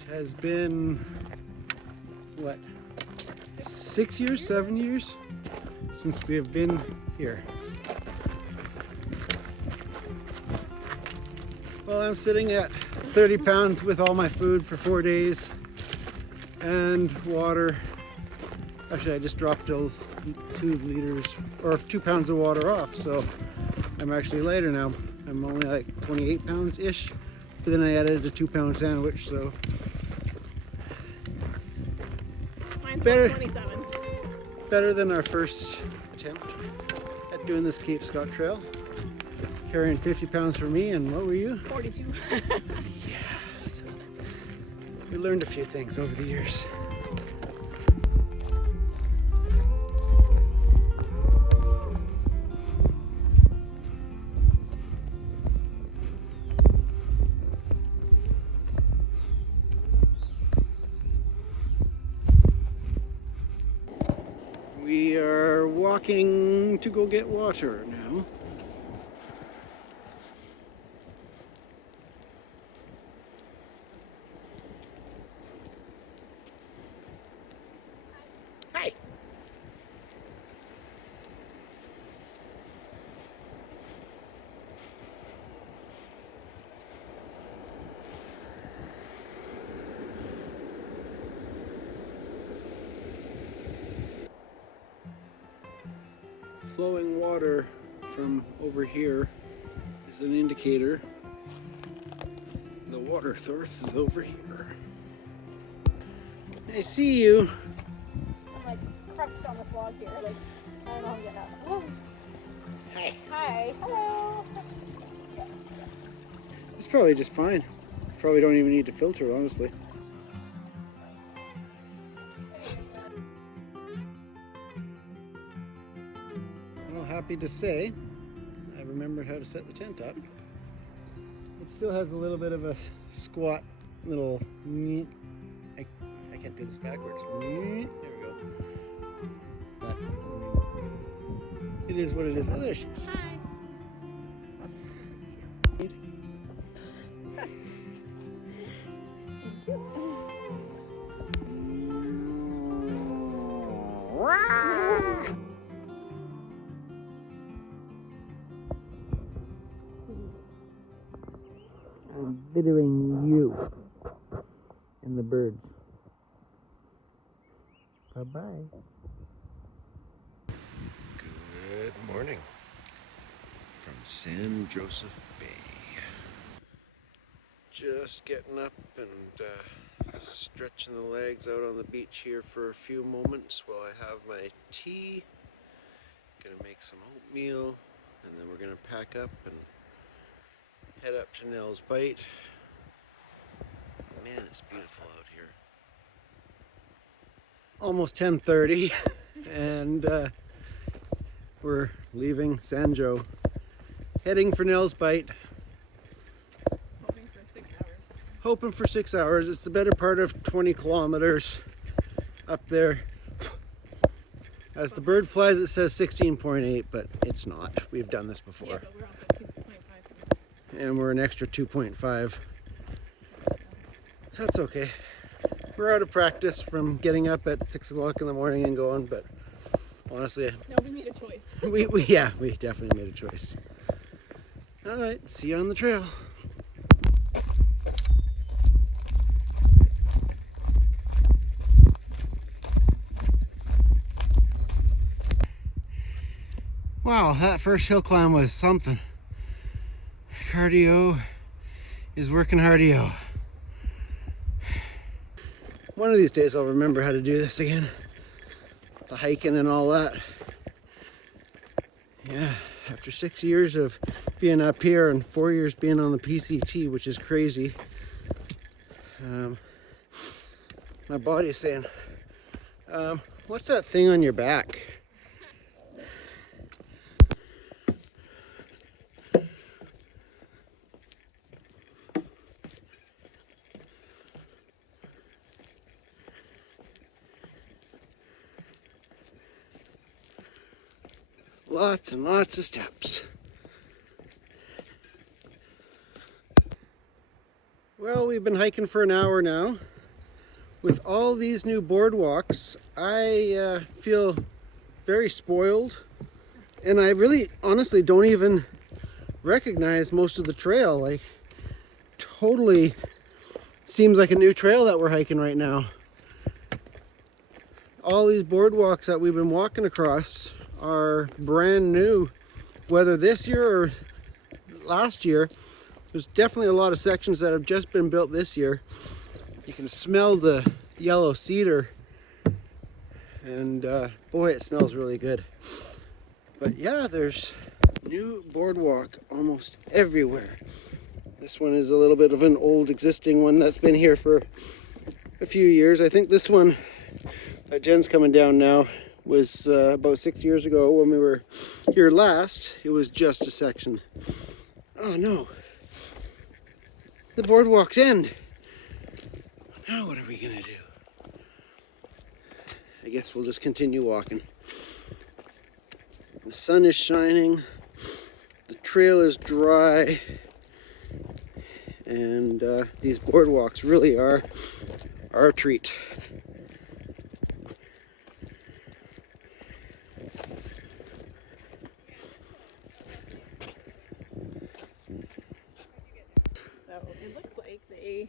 It has been, what, 6 years, 7 years since we have been here. Well, I'm sitting at 30 pounds with all my food for 4 days and water. Actually, I just dropped 2 liters or 2 pounds of water off, so I'm actually lighter now. I'm only like 28 pounds ish, but then I added a 2-pound sandwich, so mine's better, 27. Better than our first attempt at doing this Cape Scott Trail. Carrying 50 pounds for me, and what were you? 42. Yeah, so we learned a few things over the years. We are walking to go get water now. Hi. Flowing water from over here is an indicator the water source is over here. I see you. I'm like crunched on this log here. Like, I don't know how to get out. Oh. Hi. Hi. Hello. It's probably just fine. Probably don't even need to filter, honestly. Well, happy to say, I remembered how to set the tent up. It still has a little bit of a squat little, I can't do this backwards. There we go. But it is what it is. Oh, there she is. Hi. I'm videoing you and the birds. Bye-bye. Good morning from San Joseph Bay. Just getting up and stretching the legs out on the beach here for a few moments while I have my tea. Gonna make some oatmeal, and then we're gonna pack up and head up to Nell's Bite. Man, it's beautiful out here. Almost 10:30 and we're leaving San Jo, heading for Nell's Bite. Hoping for 6 hours. Hoping for 6 hours. It's the better part of 20 kilometers up there. As the bird flies, it says 16.8, but it's not. We've done this before. Yeah, but we're also at 2.5. And we're an extra 2.5. That's okay. We're out of practice from getting up at 6 o'clock in the morning and going, but honestly, No, we made a choice. we definitely made a choice. All right, see you on the trail. Wow, that first hill climb was something. Cardio is working hardio. One of these days I'll remember how to do this again. The hiking and all that. Yeah, after 6 years of being up here and 4 years being on the PCT, which is crazy. My body is saying, what's that thing on your back? Lots and lots of steps. Well, we've been hiking for an hour now. With all these new boardwalks, I feel very spoiled, and I really honestly don't even recognize most of the trail. Like, totally seems like a new trail that we're hiking right now. All these boardwalks that we've been walking across are brand new, whether this year or last year. There's definitely a lot of sections that have just been built this year. You can smell the yellow cedar, and boy, it smells really good. But yeah, there's new boardwalk almost everywhere. This one is a little bit of an old existing one that's been here for a few years. I think this one that Jen's coming down now was about 6 years ago when we were here last. It was just a section. Oh no, the boardwalk's end. Now what are we gonna do? I guess we'll just continue walking. The sun is shining, the trail is dry, and these boardwalks really are a treat. So it looks like they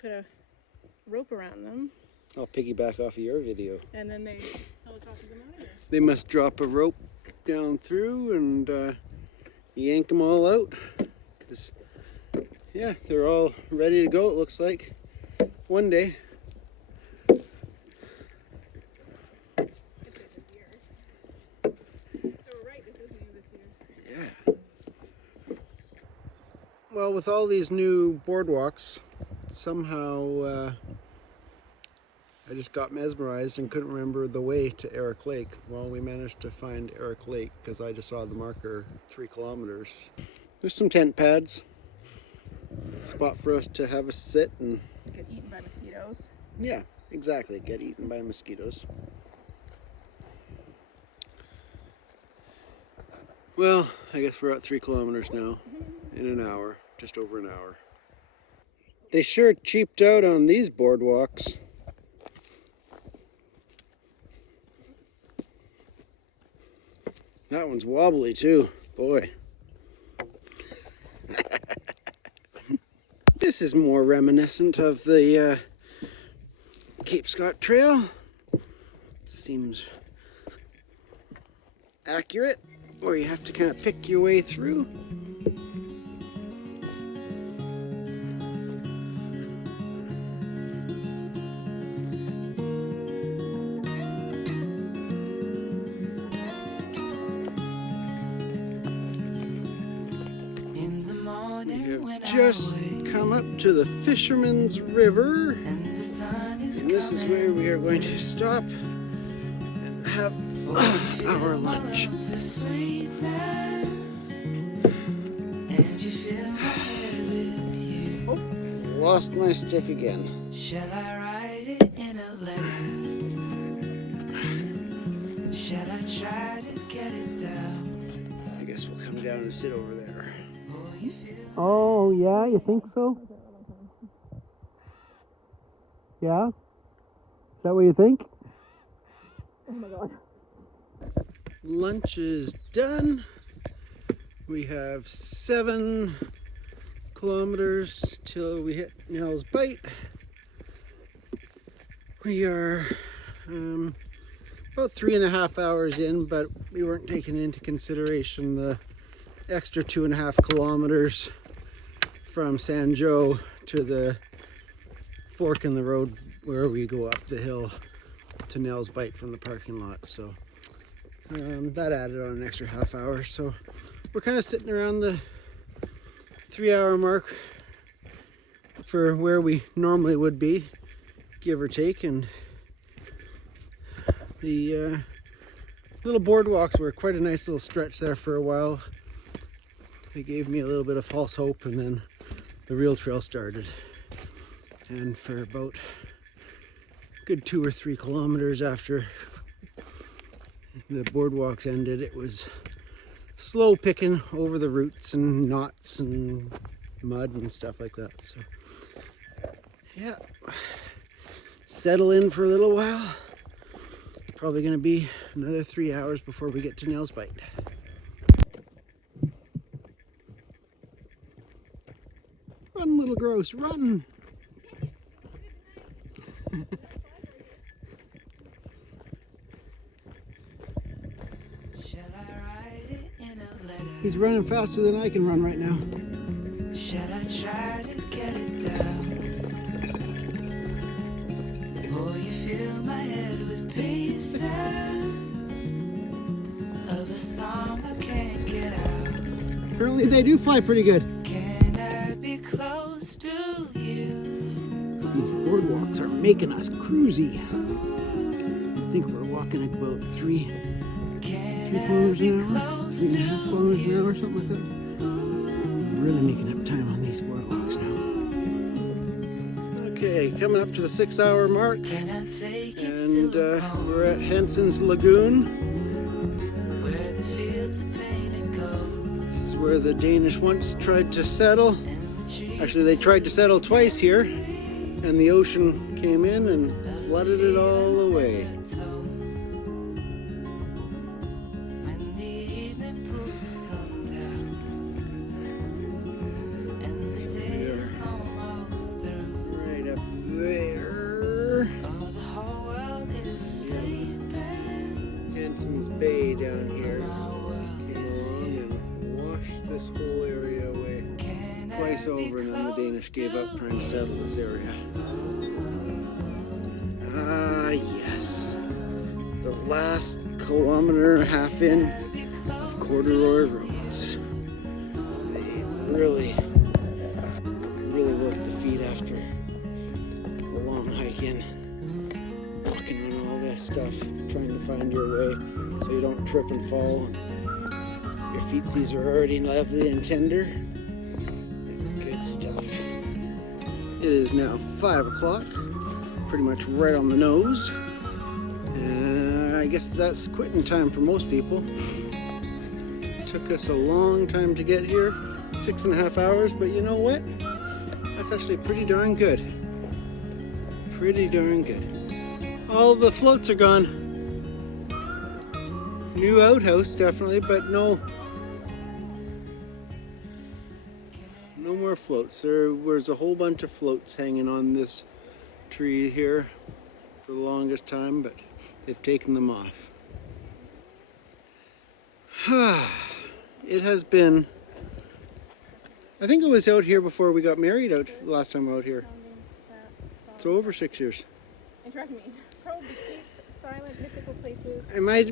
put a rope around them, I'll piggyback off of your video. and then they helicoptered them out of here. They must drop a rope down through and yank them all out. 'Cause, yeah, they're all ready to go, it looks like, one day. It's this year. So we're right, this is new this year. Yeah. Well, with all these new boardwalks, somehow I just got mesmerized and couldn't remember the way to Eric Lake. Well, we managed to find Eric Lake because I just saw the marker 3 kilometers. There's some tent pads. Spot for us to have a sit and... Get eaten by mosquitoes. Yeah, exactly. Get eaten by mosquitoes. Well, I guess we're at 3 kilometers now in an hour, just over an hour. They sure cheaped out on these boardwalks. That one's wobbly too, boy. This is more reminiscent of the Cape Scott Trail. Seems accurate, where you have to kind of pick your way through. Just come up to the Fisherman's River, and this is where we are going to stop and have our lunch. Oh, lost my stick again. Shall I write it in a letter? Shall I try to get it down? I guess we'll come down and sit over there. Oh, yeah, you think so? Yeah? Is that what you think? Oh my god. Lunch is done. We have 7 kilometers till we hit Nell's Bite. We are about 3.5 hours in, but we weren't taking into consideration the extra 2.5 kilometers from San Joe to the fork in the road where we go up the hill to Nell's Bite from the parking lot. So that added on an extra half hour. So we're kind of sitting around the 3-hour mark for where we normally would be, give or take. And the little boardwalks were quite a nice little stretch there for a while. They gave me a little bit of false hope, and then the real trail started. And for about a good 2 or 3 kilometers after the boardwalks ended, it was slow picking over the roots and knots and mud and stuff like that. So yeah, settle in for a little while. Probably gonna be another 3 hours before we get to Nell's Bite. Run, little grouse, run! He's running faster than I can run right now. Shall I try to get it down? Oh, you fill my head with pieces of a song I can't get out. Apparently they do fly pretty good. Can I be close to you? These boardwalks are making us cruisy. I think we're walking about 3 kilometers an hour, 3.5 kilometers an hour, something like that. We're really making up time on these boardwalks now. Okay, coming up to the 6-hour mark, and we're at Henson's Lagoon. This is where the Danish once tried to settle. Actually, they tried to settle twice here, and the ocean came in and flooded it all away. Bay down here came along and washed this whole area away twice over, and then the Danish gave up trying to settle this area. Ah, yes, the last kilometer and a half in of corduroy roads. They really worked the feet after a long hike in, walking on all this stuff, trying to find your way so you don't trip and fall. Your feetsies are already lovely and tender. Good stuff. It is now 5 o'clock, pretty much right on the nose. I guess that's quitting time for most people. Took us a long time to get here, 6.5 hours, but you know what? That's actually pretty darn good. Pretty darn good. All the floats are gone. New outhouse, definitely, but no more floats. There was a whole bunch of floats hanging on this tree here for the longest time, but they've taken them off. It has been, I think it was out here before we got married out last time out here. So over 6 years. Interrupt me. Probe the deep, silent, mythical places. Am I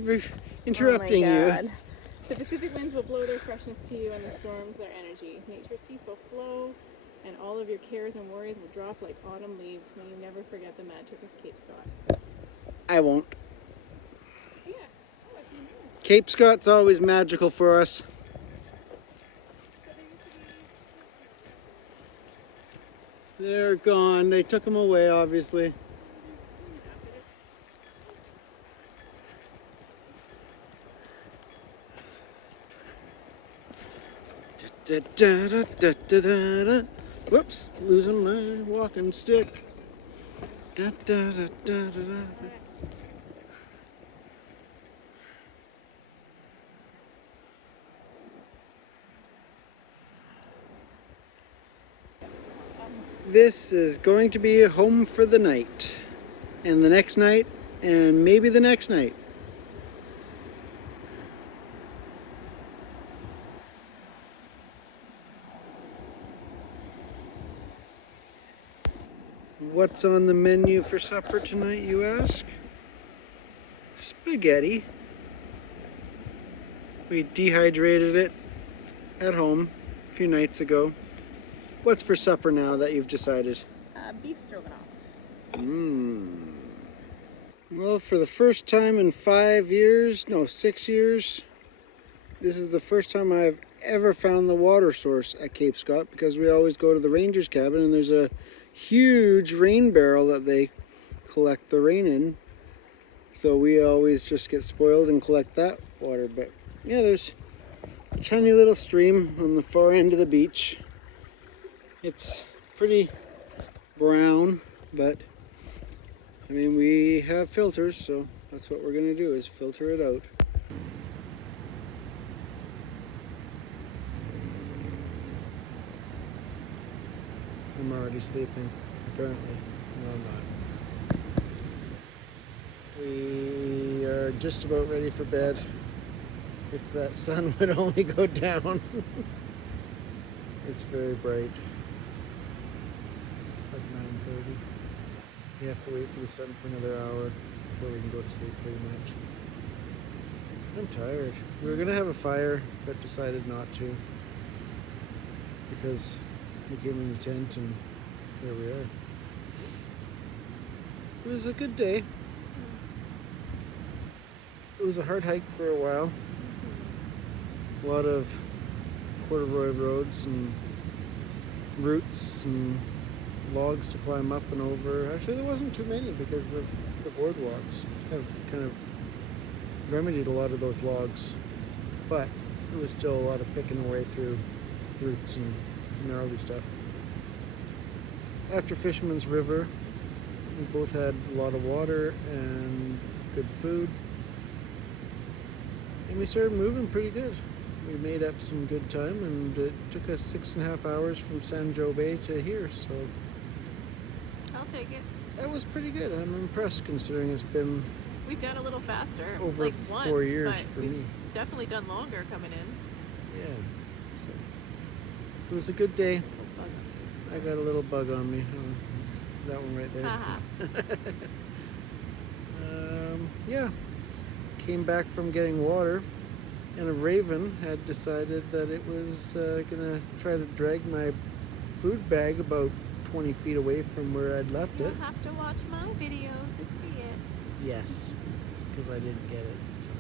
interrupting you? The Pacific winds will blow their freshness to you, and the storms their energy. Nature's peace will flow, and all of your cares and worries will drop like autumn leaves. May you never forget the magic of Cape Scott. I won't. Yeah. Cape Scott's always magical for us. They're gone. They took them away, obviously. Da, da, da, da, da, da, da. Whoops, losing my walking stick. Da, da, da, da, da, da. This is going to be home for the night, and the next night, and maybe the next night. What's on the menu for supper tonight, you ask? Spaghetti. We dehydrated it at home a few nights ago. What's for supper now that you've decided? Beef stroganoff. Well, for the first time in 6 years, this is the first time I've ever found the water source at Cape Scott, because we always go to the ranger's cabin and there's a huge rain barrel that they collect the rain in. So we always just get spoiled and collect that water. But yeah, there's a tiny little stream on the far end of the beach. It's pretty brown, but I mean, we have filters, so that's what we're gonna do, is filter it out. I'm already sleeping, apparently. No, I'm not. We are just about ready for bed. If that sun would only go down. It's very bright. It's like 9:30. We have to wait for the sun for another hour before we can go to sleep pretty much. I'm tired. We were gonna have a fire, but decided not to. Because we came in the tent and here we are. It was a good day. It was a hard hike for a while. A lot of corduroy roads and roots and logs to climb up and over. Actually, there wasn't too many because the boardwalks have kind of remedied a lot of those logs. But it was still a lot of picking away through roots and gnarly stuff. After Fisherman's River, we both had a lot of water and good food. And we started moving pretty good. We made up some good time, and it took us 6.5 hours from San Joe Bay to here, so I'll take it. that was pretty good. I'm impressed considering it's been We've done a little faster, over like 4 once, years but for we've me. definitely done longer coming in. Yeah, so it was a good day. Little bug on I got a little bug on me. That one right you. there. Haha. Yeah, came back from getting water, and a raven had decided that it was gonna try to drag my food bag about 20 feet away from where I'd left You'll it. have to watch my video to see it. Yes, because I didn't get it. So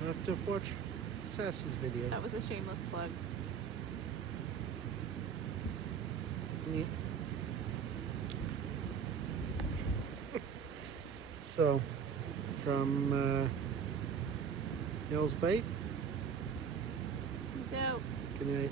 I'll have to watch Sassy's video. That was a shameless plug. Neat. So, from Hell's Bite, Peace out. good night.